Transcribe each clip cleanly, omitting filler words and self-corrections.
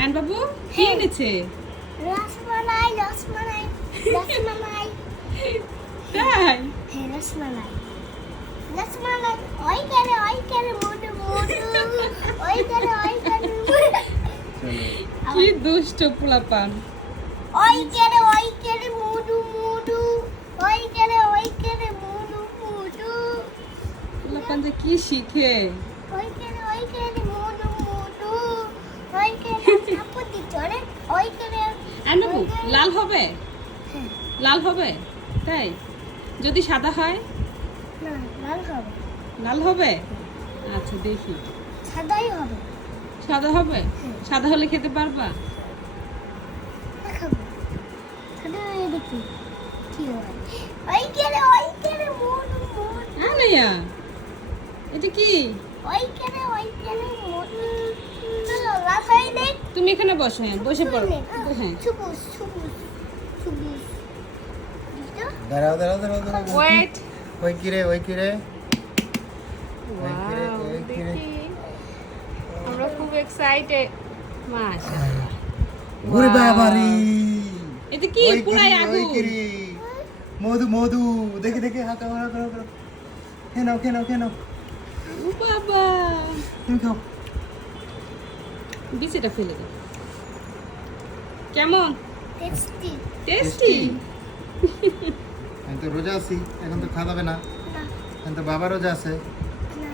Ion বাবু কি এনেছে? রসমালাই রসমালাই রসমালাই তাই হ্যাঁ রসমালাই রসমালাই ওই করে মোটু মোটু ওই করে কি দুষ্ট পোলাপান। ওই করে মোটু মোটু ওই করে মোটু মোটু পোলাপান যে কি শিখে। ওই করে মোটু মোটু ওই করে আপত্তি চলে ওই করে আয়ন বাবু লাল হবে? হ্যাঁ লাল হবে? তাই যদি সাদা হয়? না লাল হবে লাল হবে। আচ্ছা দেখি সাদাই হবে সাদা হবে। সাদা হলে খেতে পারবা? দেখাবো সাদা দেখি কি হয় ওই করে মোটু মোটু আনাইয়া এটা কি? ওই করে মোটু চলো লাল হয় না তুমি এখানে বসো। হ্যাঁ বসে পড়ো। হ্যাঁ সবুজ সবুজ সবুজ বুঝছো দাঁড়াও ওয়েট। ওই কি রে ওয়াও ওই কি রে? দেখি আমরা খুব এক্সাইটেড। মাশাআল্লাহ ওরে বাবারে এটা কি পুরাই আগুন। ওই কি রে? মধু দেখি হাঁকা খেয়ে নাও ও বাবা তুমি খাও। বিচিটা ফেলে দাও। কেমন টেস্টি টেস্টি? আমি তো রোজা আছি, এখন তো খাওয়া যাবে না। না এখন তো বাবা রোজা আছে। না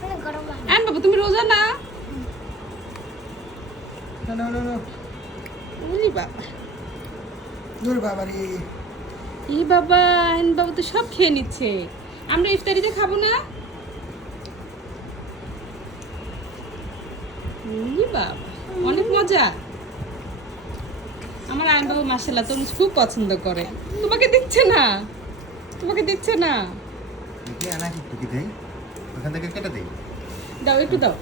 মানে গরম লাগে আয়ন বাবু তুমি রোজা না? না ওরে বাবা ওরে বাবারে ই বাবা আয়ন বাবু তো সব খেয়ে নিচ্ছে। আমরা ইফতারিতে খাবো না? ই বাবা অনেক মজা। আমার আয়ন বাবু মাশাআল্লাহ তরমুজ খুব পছন্দ করে। তোমাকে দিচ্ছে না? দেখি আনা কি দেই, ওখান থেকে কেটে দেই। দাও একটু দাও।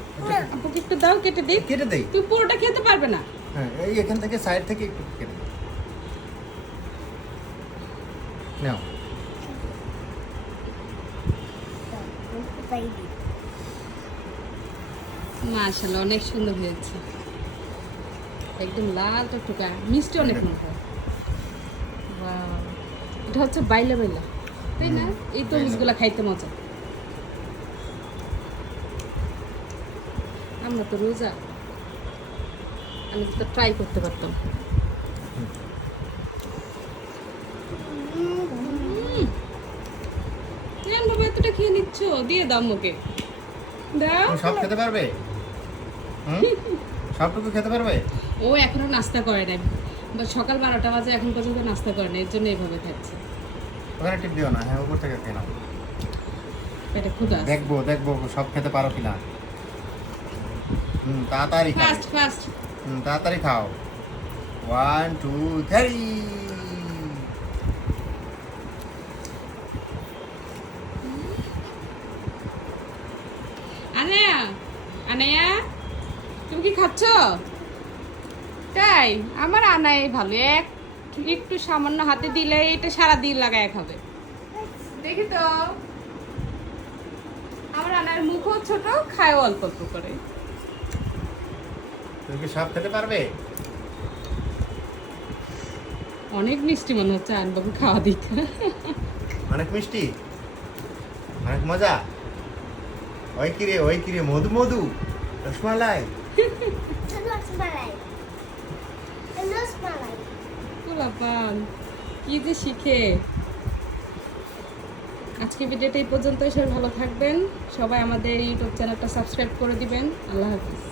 আপুকে একটু দাও কেটে দিই। কেটে দেই। তুই পুরোটা খেতে পারবে না। হ্যাঁ এই এখান থেকে সাইড থেকে একটু কেটে দেই। নাও তাই দি মাশাআল্লাহ অনেক সুন্দর হয়েছে। একদম লাল টকটকা মিষ্টি অনেক মজা। ওয়াও এটা হচ্ছে বাইলা তাই না? এই তরমুজগুলা খাইতে মজা। আমরা তো রোজা, আমি তো ট্রাই করতে পারতাম। বাবা এতটা খেয়ে নিচ্ছ, দিয়ে দাও মুখে দাও। তুমি সব খেতে পারবে? সবটুকু খেতে পারবে? ও এখনো নাস্তা করে নাই, সকাল 12টা বাজে এখন পর্যন্ত নাস্তা করে না, এর জন্য এইভাবে খাচ্ছে। ওখানে টিপ দিও না, হ্যাঁ উপর থেকে খেয়ে নাও। এটা ক্ষুধা আছে। দেখবো সব খেতে পারো কিনা। তাড়াতাড়ি খাও। ফাস্ট তাড়াতাড়ি খাও। 1 2 3 আনায়া তুমি কি খাচ্ছ? তাই আমার আনাই ভালো, একটু সামান্য হাতে দিলে এটা সারা দিন লাগায় খাবে। দেখি তো আমার আনার মুখও ছোট, খায় অল্প অল্প করে। তুমি কি সব খেতে পারবে? অনেক মিষ্টি মনে হচ্ছে আনবাবু খাওয়া দিতে। অনেক মিষ্টি, অনেক মজা। ওই কি রে মধু রসমালাই। রসমালাই পোলাপান কি যে শিখে। আজকে ভিডিওটা এই পর্যন্তই। সবাই ভালো থাকবেন, সবাই আমাদের ইউটিউব চ্যানেলটা সাবস্ক্রাইব করে দিবেন। আল্লাহ হাফিজ।